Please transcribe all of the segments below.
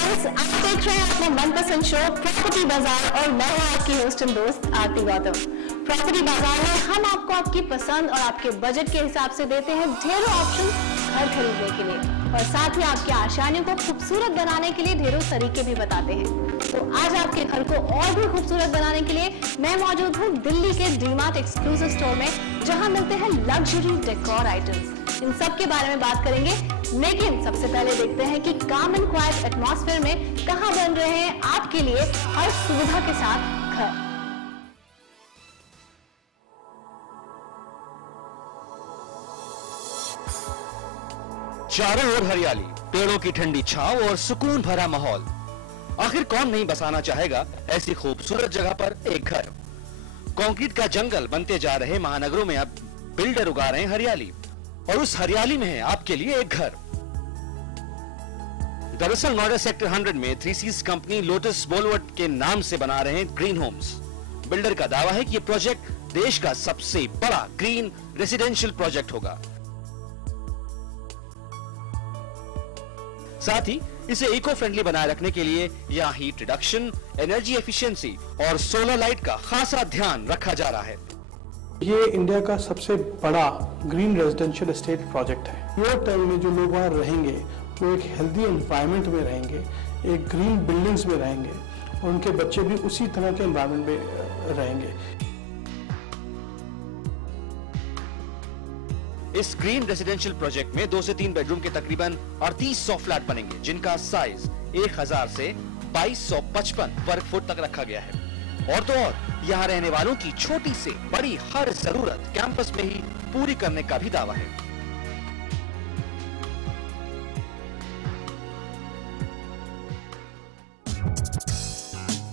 Friends, आप देख रहे हैं अपना मनपसंद शो प्रॉपर्टी बाजार और मैं हूं आपकी होस्ट एंड दोस्त आरती गौतम। प्रॉपर्टी बाजार में हम आपको आपकी पसंद और आपके बजट के हिसाब से देते हैं ढेरों ऑप्शन घर खरीदने के लिए और साथ ही आपकी आसानियों को खूबसूरत बनाने के लिए ढेरों तरीके भी बताते हैं। तो आज आपके घर को और भी खूबसूरत बनाने के लिए मैं मौजूद हूँ दिल्ली के डीमार्ट एक्सक्लूसिव स्टोर में, जहाँ मिलते हैं लग्जरी डेकोर आइटम्स। इन सब के बारे में बात करेंगे, लेकिन सबसे पहले देखते हैं कि काम एंड क्वाइट एटमॉस्फेयर में कहां बन रहे हैं आपके लिए हर सुविधा के साथ घर। चारों ओर हरियाली, पेड़ों की ठंडी छांव और सुकून भरा माहौल। आखिर कौन नहीं बसाना चाहेगा ऐसी खूबसूरत जगह पर एक घर। कंक्रीट का जंगल बनते जा रहे महानगरों में अब बिल्डर उगा रहे हैं हरियाली, और उस हरियाली में है आपके लिए एक घर। दरअसल नोएडा सेक्टर 100 में 3C's कंपनी लोटस बोलवर्ड के नाम से बना रहे हैं ग्रीन होम्स। बिल्डर का दावा है कि यह प्रोजेक्ट देश का सबसे बड़ा ग्रीन रेसिडेंशियल प्रोजेक्ट होगा। साथ ही इसे इको फ्रेंडली बनाए रखने के लिए यहाँ हीट रिडक्शन, एनर्जी एफिशिएंसी और सोलर लाइट का खासा ध्यान रखा जा रहा है। ये इंडिया का सबसे बड़ा ग्रीन रेजिडेंशियल एस्टेट प्रोजेक्ट है। शॉर्ट टर्म में जो लोग वहाँ रहेंगे वो एक हेल्दी एनवायरनमेंट में रहेंगे, एक ग्रीन बिल्डिंग्स में रहेंगे और उनके बच्चे भी उसी तरह के एनवायरनमेंट में रहेंगे। इस ग्रीन रेसिडेंशियल प्रोजेक्ट में 2 से 3 बेडरूम के तकरीबन 3800 फ्लैट बनेंगे, जिनका साइज 1000 से 2255 वर्ग फुट तक रखा गया है। और तो और यहाँ रहने वालों की छोटी से बड़ी हर जरूरत कैंपस में ही पूरी करने का भी दावा है।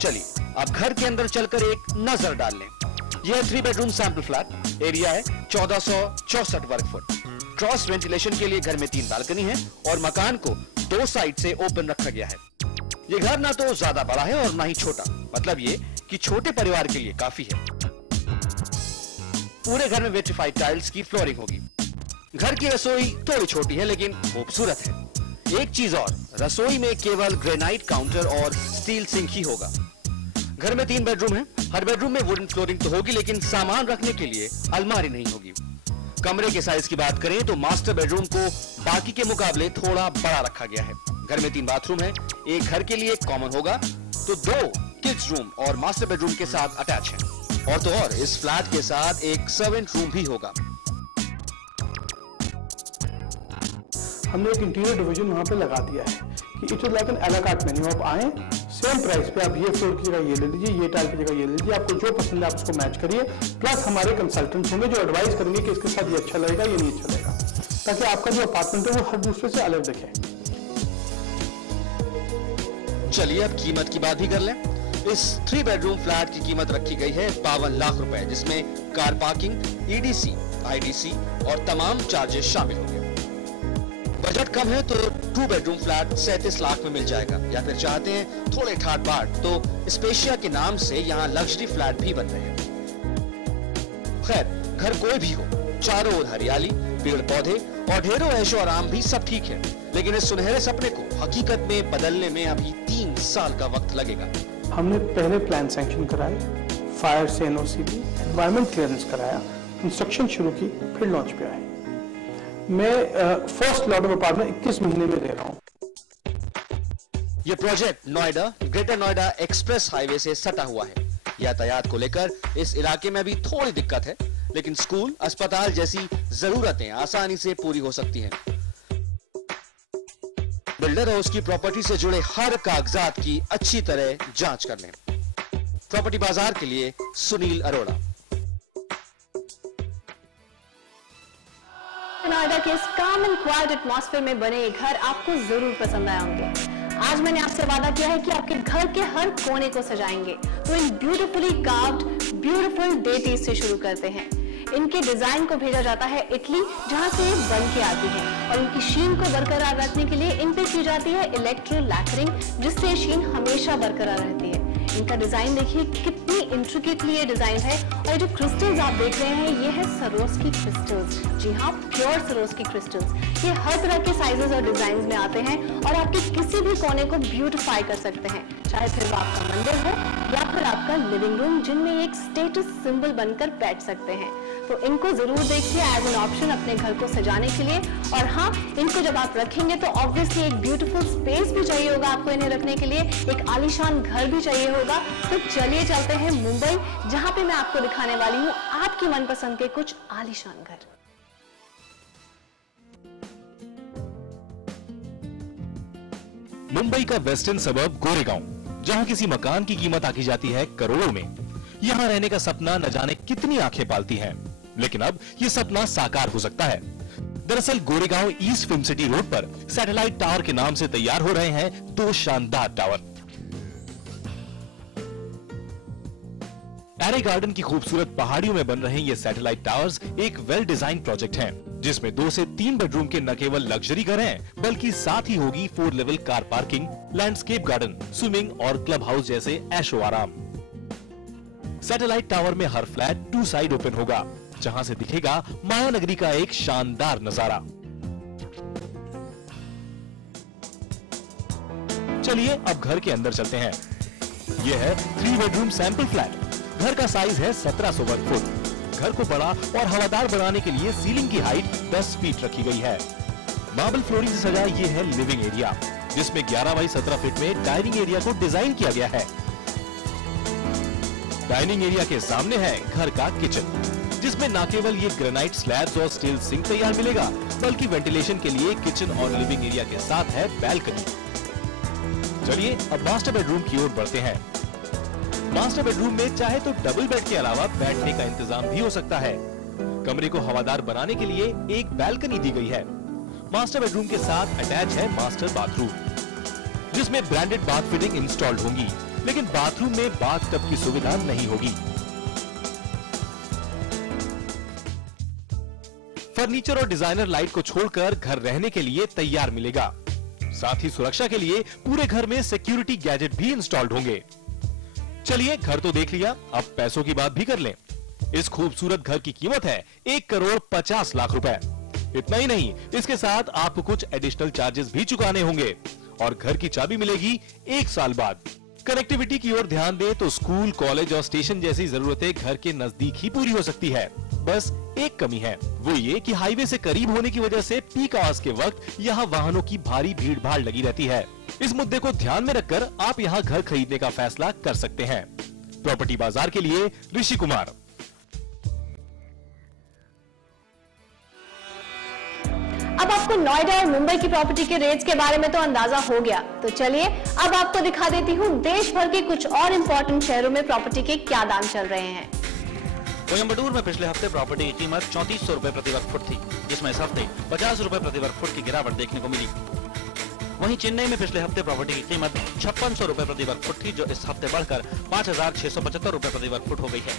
चलिए अब घर के अंदर चलकर एक नजर डाल लें। यह 3 बेडरूम सैंपल फ्लैट, एरिया है 1464 वर्ग फुट। क्रॉस वेंटिलेशन के लिए घर में 3 बालकनी है और मकान को 2 साइड से ओपन रखा गया है। यह घर ना तो ज्यादा बड़ा है और ना ही छोटा, मतलब ये कि छोटे परिवार के लिए काफी है। पूरे घर में विट्रिफाइड टाइल्स की फ्लोरिंग होगी। घर की रसोई थोड़ी छोटी है लेकिन खूबसूरत है। एक चीज और, रसोई में केवल ग्रेनाइट काउंटर और स्टील सिंक ही होगा। घर में 3 बेडरूम है, हर बेडरूम में वुडन फ्लोरिंग तो होगी लेकिन सामान रखने के लिए अलमारी नहीं होगी। कमरे के साइज की बात करें तो मास्टर बेडरूम को बाकी के मुकाबले थोड़ा बड़ा रखा गया है। घर में 3 बाथरूम है, एक घर के लिए कॉमन होगा तो 2 किड्स रूम और मास्टर बेडरूम के साथ अटैच है। और तो और इस फ्लैट के साथ एक सर्वेंट रूम भी होगा। हमने एक इंटीरियर डिवीजन वहाँ पे लगा दिया है कि इट इज लाइक एन अला कार्ट मेन्यू। आप आए, सेम प्राइस पे आप ये फ्लोर की जगह ये ले लीजिए, ये टाइल की जगह ये ले लीजिए, आपको जो पसंद है आप उसको मैच करिए। प्लस हमारे कंसल्टेंट्स होंगे जो एडवाइस करेंगे कि इसके साथ ये अच्छा लगेगा, ये नहीं अच्छा लगेगा, ताकि आपका जो अपार्टमेंट है वो हर दूसरे से अलग दिखे। चलिए अब कीमत की बात भी कर लें। इस 3 बेडरूम फ्लैट की कीमत रखी गई है 52 लाख रुपए, जिसमें कार पार्किंग, EDC, IDC और तमाम चार्जेस शामिल होंगे। बजट कम है तो 2 बेडरूम फ्लैट 37 लाख में मिल जाएगा, या फिर चाहते हैं थोड़े ठाट बाट तो स्पेशिया के नाम से यहाँ लग्जरी फ्लैट भी बन रहे हैं। खैर घर कोई भी हो, चारों ओर हरियाली, पेड़ पौधे और ढेरों ऐशो आराम भी सब ठीक है, लेकिन इस सुनहरे सपने को हकीकत में बदलने में अभी 3 साल का वक्त लगेगा। हमने पहले प्लान सैंक्शन कराए, फायर से NOC दी, एनवायरमेंट क्लियरेंस कराया, कंस्ट्रक्शन शुरू की, फिर लॉन्च पे आए। मैं फर्स्ट लॉट ऑफ अपार्टमेंट 21 महीने में दे रहा हूँ। यह project Noida, greater Noida express highway से सटा हुआ है। यातायात को लेकर इस इलाके में भी थोड़ी दिक्कत है, लेकिन स्कूल, अस्पताल जैसी जरूरतें आसानी से पूरी हो सकती हैं। बिल्डर और उसकी प्रॉपर्टी से जुड़े हर कागजात की अच्छी तरह जांच कर लें। प्रॉपर्टी बाजार के लिए सुनील अरोड़ा। नोएडा के इस काम एंड क्वाइट एटमॉस्फेयर में बने ये घर आपको जरूर पसंद आए होंगे। आज मैंने आपसे वादा किया है कि आपके घर के हर कोने को सजाएंगे, तो इन ब्यूटीफुली कार्व्ड ब्यूटीफुल डेटीज से शुरू करते हैं। इनके डिजाइन को भेजा जाता है इटली, जहां से बन के आती है, और इनकी शीन को बरकरार रखने के लिए इन पे की जाती है इलेक्ट्रो लैकरिंग, जिससे शीन हमेशा बरकरार रहती है। इनका डिजाइन देखिए कितनी इंट्रिकेटली ये डिजाइन है। और ये जो क्रिस्टल्स आप देख रहे हैं ये है सरोस्की क्रिस्टल्स। जी हाँ, प्योर सरोस्की क्रिस्टल्स। ये हर तरह के साइजेस और डिजाइन में आते हैं और आपके किसी भी कोने को ब्यूटिफाई कर सकते हैं, चाहे फिर वो आपका मंदिर हो या फिर आपका लिविंग रूम, जिनमें एक स्टेटस सिंबल बनकर बैठ सकते हैं। तो इनको जरूर देखिए एज एन ऑप्शन अपने घर को सजाने के लिए। और हाँ, इनको जब आप रखेंगे तो ऑब्वियसली एक ब्यूटीफुल स्पेस भी चाहिए होगा आपको इन्हें रखने के लिए, एक आलीशान घर भी चाहिए होगा। तो चलिए चलते हैं मुंबई, जहां पे मैं आपको दिखाने वाली हूँ आपकी मनपसंद के कुछ आलीशान घर। मुंबई का वेस्टर्न सबर्ब गोरेगांव, जहां किसी मकान की कीमत आकी जाती है करोड़ों में। यहां रहने का सपना न जाने कितनी आंखें पालती हैं, लेकिन अब ये सपना साकार हो सकता है। दरअसल Goregaon east film city road पर सैटेलाइट टावर के नाम से तैयार हो रहे हैं 2 शानदार टावर। एरे गार्डन की खूबसूरत पहाड़ियों में बन रहे ये सैटेलाइट टावर्स एक वेल डिजाइन प्रोजेक्ट हैं, जिसमें 2 से 3 बेडरूम के न केवल लग्जरी घर हैं, बल्कि साथ ही होगी 4 level car parking, landscape garden, swimming और क्लब हाउस जैसे ऐशो आराम। सैटेलाइट टावर में हर फ्लैट 2 साइड ओपन होगा, जहां से दिखेगा माया नगरी का एक शानदार नजारा। चलिए अब घर के अंदर चलते हैं। यह है 3 बेडरूम सैंपल फ्लैट। घर का साइज है 1700 वर्ग फुट। घर को बड़ा और हवादार बनाने के लिए सीलिंग की हाइट 10 फीट रखी गई है। मार्बल फ्लोरिंग से सजा ये है लिविंग एरिया, जिसमें 11 बाई 17 फीट में डाइनिंग एरिया को डिजाइन किया गया है। डाइनिंग एरिया के सामने है घर का किचन, जिसमें न केवल ये ग्रेनाइट स्लैब्स और स्टील सिंक तैयार मिलेगा, बल्कि वेंटिलेशन के लिए किचन और लिविंग एरिया के साथ है बैल्कनी। चलिए अब मास्टर बेडरूम की ओर बढ़ते हैं। मास्टर बेडरूम में चाहे तो डबल बेड के अलावा बैठने का इंतजाम भी हो सकता है। कमरे को हवादार बनाने के लिए एक बैल्कनी दी गई है। मास्टर बेडरूम के साथ अटैच है मास्टर बाथरूम, जिसमें ब्रांडेड बाथ फिटिंग इंस्टॉल्ड होंगी, लेकिन बाथरूम में बाथ टब की सुविधा नहीं होगी। फर्नीचर और डिजाइनर लाइट को छोड़कर घर रहने के लिए तैयार मिलेगा। साथ ही सुरक्षा के लिए पूरे घर में सिक्योरिटी गैजेट भी इंस्टॉल्ड होंगे। चलिए घर तो देख लिया, अब पैसों की बात भी कर लें। इस खूबसूरत घर की कीमत है 1,50,00,000 रुपए। इतना ही नहीं, इसके साथ आपको कुछ एडिशनल चार्जेस भी चुकाने होंगे और घर की चाबी मिलेगी 1 साल बाद। कनेक्टिविटी की ओर ध्यान दें तो स्कूल, कॉलेज और स्टेशन जैसी जरूरतें घर के नजदीक ही पूरी हो सकती है। बस एक कमी है, वो ये कि हाईवे से करीब होने की वजह से पीक आवर्स के वक्त यहाँ वाहनों की भारी भीड़ भाड़ लगी रहती है। इस मुद्दे को ध्यान में रखकर आप यहाँ घर खरीदने का फैसला कर सकते हैं। प्रॉपर्टी बाजार के लिए ऋषि कुमार। अब आपको नोएडा और मुंबई की प्रॉपर्टी के रेट्स के बारे में तो अंदाजा हो गया, तो चलिए अब आपको दिखा देती हूँ देश भर के कुछ और इम्पोर्टेंट शहरों में प्रॉपर्टी के क्या दाम चल रहे हैं। कोयम्बटूर में पिछले हफ्ते प्रॉपर्टी की कीमत 3400 रुपए प्रति वर्ग फुट थी, जिसमें इस हफ्ते 50 रुपए प्रति वर्ग फुट की गिरावट देखने को मिली। वहीं चेन्नई में पिछले हफ्ते प्रॉपर्टी की कीमत 5600 रुपए प्रति वर्ग फुट थी, जो इस हफ्ते बढ़कर 5675 रुपए प्रति वर्ग फुट हो गई है।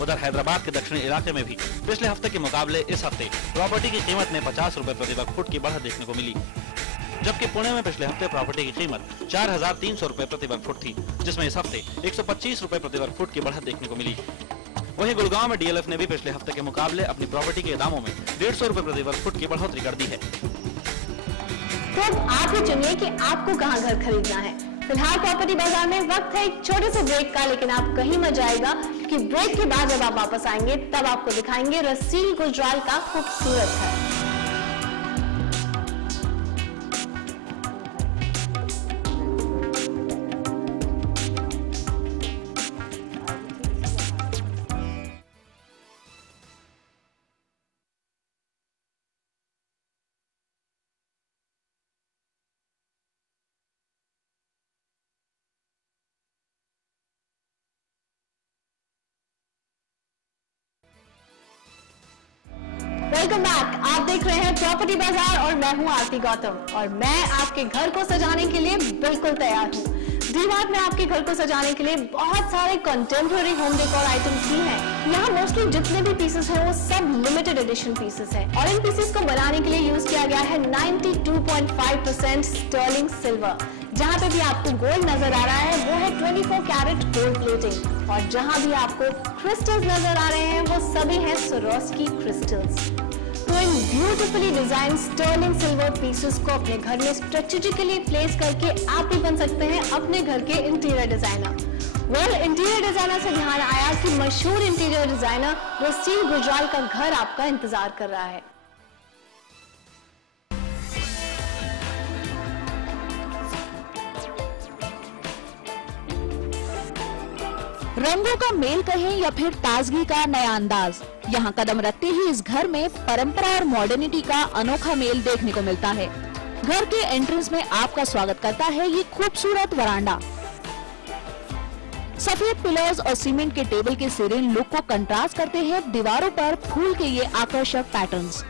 उधर हैदराबाद के दक्षिणी इलाके में भी पिछले हफ्ते के मुकाबले इस हफ्ते प्रॉपर्टी की कीमत में 50 रुपए प्रति वर्ग फुट की बढ़त देखने को मिली। जबकि पुणे में पिछले हफ्ते प्रॉपर्टी की कीमत 4300 रुपए प्रति वर्ग फुट थी, जिसमें इस हफ्ते 125 रुपए प्रति वर्ग फुट की बढ़त देखने को मिली। वहीं गुड़गांव में डीएलएफ ने भी पिछले हफ्ते के मुकाबले अपनी प्रॉपर्टी के दामों में 150 रुपए प्रति वर्ग फुट की बढ़ोतरी कर दी है। तो अब आप ही चुनिए कि आपको कहां घर खरीदना है। फिलहाल प्रॉपर्टी बाजार में वक्त है एक छोटे से ब्रेक का, लेकिन आप कहीं मत जाएगा, क्योंकि ब्रेक के बाद जब आप वापस आएंगे तब आपको दिखाएंगे रसील गुजराल का खूबसूरत घर। Welcome back. आप देख रहे हैं प्रॉपर्टी बाजार और मैं हूं आरती गौतम और मैं आपके घर को सजाने के लिए बिल्कुल तैयार हूं। डीमार्ट में आपके घर को सजाने के लिए बहुत सारे कंटेम्प्रेरी होम डेकोर आइटम्स भी हैं। यहाँ मोस्टली जितने भी पीसेस हैं वो सब लिमिटेड एडिशन पीसेस है और इन पीसेस को बनाने के लिए यूज किया गया है 92.5% स्टर्लिंग सिल्वर। जहां पे भी आपको गोल्ड नजर आ रहा है वो है 24 कैरेट गोल्ड प्लेटिंग और जहां भी आपको क्रिस्टल्स नजर आ रहे हैं वो सभी हैं स्वरोस्की क्रिस्टल्स। तो इन beautifully design sterling silver pieces को अपने घर में स्ट्रेटेजिकली प्लेस करके आप भी बन सकते हैं अपने घर के इंटीरियर डिजाइनर। इंटीरियर डिजाइनर से ध्यान आया कि मशहूर इंटीरियर डिजाइनर रसील गुजराल का घर आपका इंतजार कर रहा है। रंगों का मेल कहें या फिर ताजगी का नया अंदाज, यहाँ कदम रखते ही इस घर में परंपरा और मॉडर्निटी का अनोखा मेल देखने को मिलता है। घर के एंट्रेंस में आपका स्वागत करता है ये खूबसूरत वरांडा। सफेद पिलर्स और सीमेंट के टेबल के सीरीन लुक को कंट्रास्ट करते हैं दीवारों पर फूल के ये आकर्षक पैटर्न्स।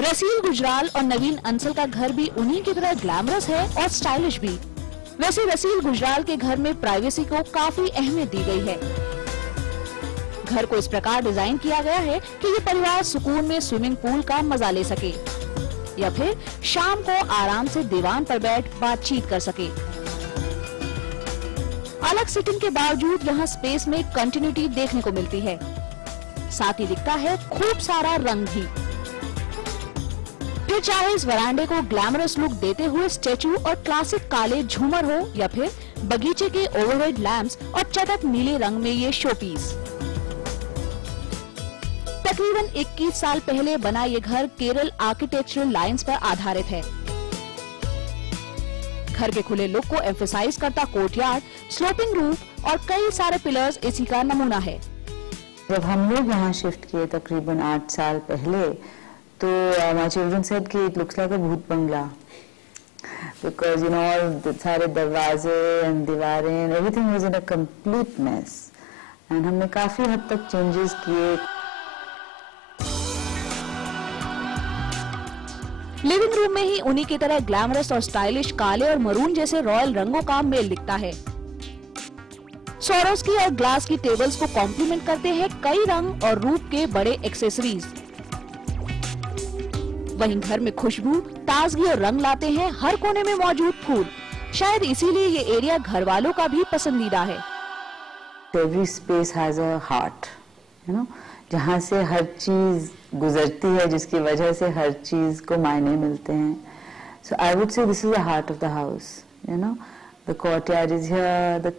रसील गुजराल और नवीन अंसल का घर भी उन्हीं की तरह ग्लैमरस है और स्टाइलिश भी। वैसे रसील गुजराल के घर में प्राइवेसी को काफी अहमियत दी गई है। घर को इस प्रकार डिजाइन किया गया है कि ये परिवार सुकून में स्विमिंग पूल का मजा ले सके या फिर शाम को आराम से दीवान पर बैठ बातचीत कर सके। अलग सिटिंग के बावजूद यहाँ स्पेस में कंटिन्यूटी देखने को मिलती है, साथ ही दिखता है खूब सारा रंग भी। फिर चाहे इस वरांडे को ग्लैमरस लुक देते हुए स्टैचू और क्लासिक काले झूमर हो या फिर बगीचे के ओवरहेड लैंप्स और चटक नीले रंग में ये शोपीस। तकरीबन 21 साल पहले बना ये घर केरल आर्किटेक्चरल लाइंस पर आधारित है। घर के खुले लुक को एम्फसाइज करता कोर्टयार्ड, स्लोपिंग रूफ और कई सारे पिलर्स इसी का नमूना है। जब हम लोग यहाँ शिफ्ट किए तकरीबन 8 साल पहले, तो my children said कि it looks like a भूत बंगला, because you know all सारे दरवाजे and दीवारें everything was in a complete mess, and हमने काफी हद तक changes किए। लिविंग रूम में ही उन्हीं की तरह ग्लैमरस और स्टाइलिश काले और मरून जैसे रॉयल रंगों का मेल दिखता है। स्वरोस्की और ग्लास की टेबल्स को कॉम्प्लीमेंट करते हैं कई रंग और रूप के बड़े एक्सेसरीज। वहीं घर में खुशबू, ताजगी और रंग लाते हैं हर कोने में मौजूद फूल। शायद इसीलिए ये एरिया घर वालों का भी पसंदीदा है। Every space has a heart, you know, जहाँ से हर चीज गुजरती है, जिसकी वजह से हर चीज को मायने मिलते हैं। So I would say this is the heart of the house, you know. The courtyard is here, the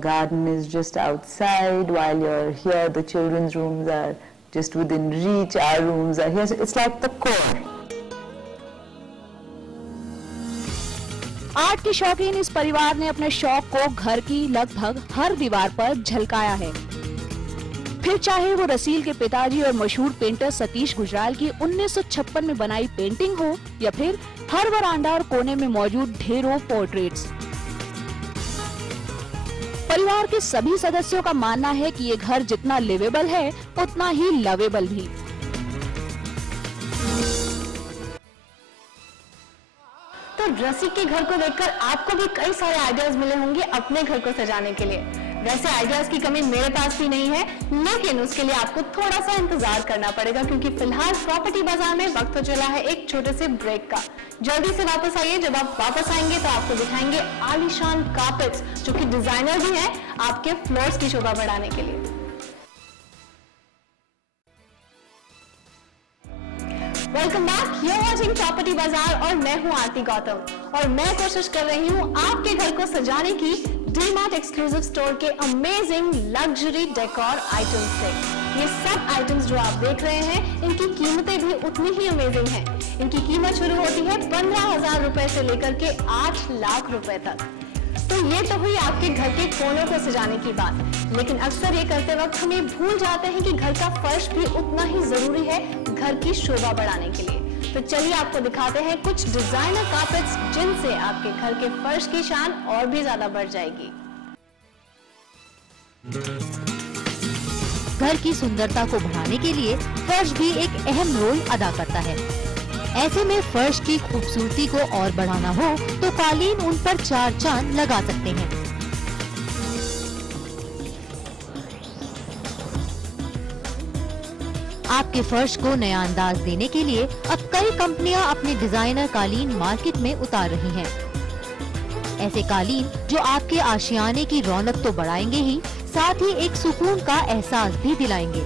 garden is just outside. While you're here, the children's rooms are just within reach. Our rooms are here, so it's like the core. Art के शौकीन इस परिवार ने अपने शौक को घर की लगभग हर दीवार पर झलकाया है। फिर चाहे वो रसील के पिताजी और मशहूर पेंटर सतीश गुजराल की 1956 में बनाई पेंटिंग हो या फिर हर वरांडा और कोने में मौजूद ढेरों पोर्ट्रेट्स। परिवार के सभी सदस्यों का मानना है कि ये घर जितना लिवेबल है उतना ही लवेबल भी। तो रसिक के घर को देखकर आपको भी कई सारे आइडियाज मिले होंगे अपने घर को सजाने के लिए। वैसे आइडियाज की कमी मेरे पास भी नहीं है, लेकिन उसके लिए आपको थोड़ा सा इंतजार करना पड़ेगा, क्योंकि फिलहाल प्रॉपर्टी बाजार में वक्त हो चला है एक छोटे से ब्रेक का। जल्दी से वापस आइए। जब आप वापस आएंगे तो आपको दिखाएंगे आलीशान कार्पेट्स, जो कि डिजाइनर भी हैं आपके फ्लोर्स की शोभा बढ़ाने के लिए। Welcome back, you are watching property bazaar और मैं हूं आरती गौतम और मैं कोशिश कर रही हूं आपके घर को सजाने की डीमार्ट एक्सक्लूसिव स्टोर के अमेजिंग लग्जरी डेकोर आइटम्स से। ये सब आइटम्स जो आप देख रहे हैं इनकी कीमतें भी उतनी ही अमेजिंग हैं। इनकी कीमत शुरू होती है 15,000 रुपए से लेकर के 8 लाख रुपए तक। तो ये तो हुई आपके घर के कोनों को सजाने की बात, लेकिन अक्सर ये करते वक्त हम ये भूल जाते हैं कि घर का फर्श भी उतना ही जरूरी है घर की शोभा बढ़ाने के लिए। तो चलिए आपको दिखाते हैं कुछ डिजाइनर कार्पेट्स जिनसे आपके घर के फर्श की शान और भी ज्यादा बढ़ जाएगी। घर की सुंदरता को बढ़ाने के लिए फर्श भी एक अहम रोल अदा करता है। ऐसे में फर्श की खूबसूरती को और बढ़ाना हो तो कालीन उन पर 4 चांद लगा सकते हैं। आपके फर्श को नया अंदाज देने के लिए अब कई कंपनियां अपने डिजाइनर कालीन मार्केट में उतार रही हैं। ऐसे कालीन जो आपके आशियाने की रौनक तो बढ़ाएंगे ही, साथ ही एक सुकून का एहसास भी दिलाएंगे।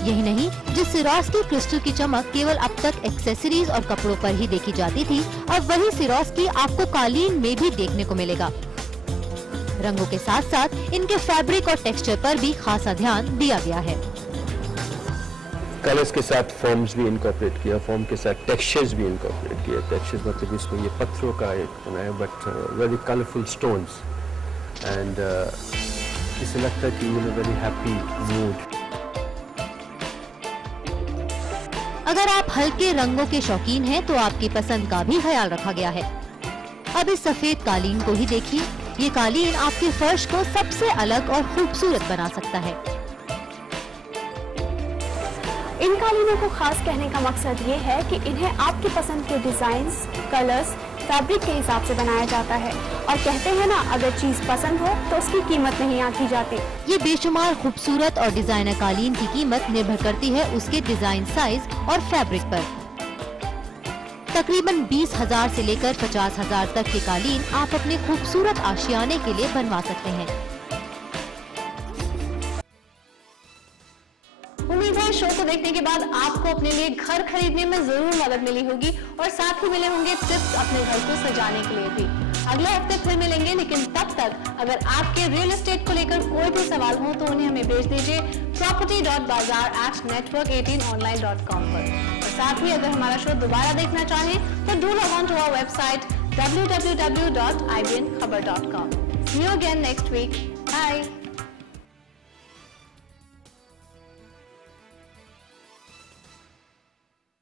यही नहीं, जिस सिरोस्की क्रिस्टल की चमक केवल अब तक एक्सेसरीज और कपड़ों पर ही देखी जाती थी, अब वही सिरोस्की आपको कालीन में भी देखने को मिलेगा। रंगों के साथ साथ इनके फैब्रिक और टेक्सचर पर भी खासा ध्यान दिया गया है। कलर्स के साथ फॉर्म्स भी इनकॉर्पोरेट किया, फॉर्म के साथ टेक्सचर्स भी इनकॉर्पोरेट किया। टेक्सचर्स मतलब इसमें ये पत्थरों का एक बनाया, but very colourful stones, and इससे लगता है कि यू वेरी हैप्पी मूड। अगर आप हल्के रंगों के शौकीन हैं तो आपकी पसंद का भी ख्याल रखा गया है। अब इस सफेद कालीन को ही देखिए। ये कालीन आपके फर्श को सबसे अलग और खूबसूरत बना सकता है। इन कालीनों को खास कहने का मकसद ये है कि इन्हें आपकी पसंद के डिजाइन्स, कलर्स, फैब्रिक के हिसाब से बनाया जाता है, और कहते हैं ना, अगर चीज पसंद हो तो उसकी कीमत नहीं आंकी जाती। ये बेशुमार खूबसूरत और डिजाइनर कालीन की कीमत निर्भर करती है उसके डिजाइन, साइज और फैब्रिक पर। तकरीबन 20,000 से लेकर 50,000 तक के कालीन आप अपने खूबसूरत आशियाने के लिए बनवा सकते हैं। उम्मीद है शो को देखने के बाद आपको अपने लिए घर खरीदने में जरूर मदद मिली होगी, और साथ ही मिले होंगे टिप्स अपने घर को सजाने के लिए भी। अगले हफ्ते फिर मिलेंगे, लेकिन तब तक अगर आपके रियल एस्टेट को लेकर कोई भी सवाल हो तो उन्हें हमें भेज दीजिए property.bazaar@network18online.com पर। और साथ ही अगर हमारा शो दोबारा देखना चाहें तो do log on to our website www.ibnkhabar.com। See you again next week. Bye.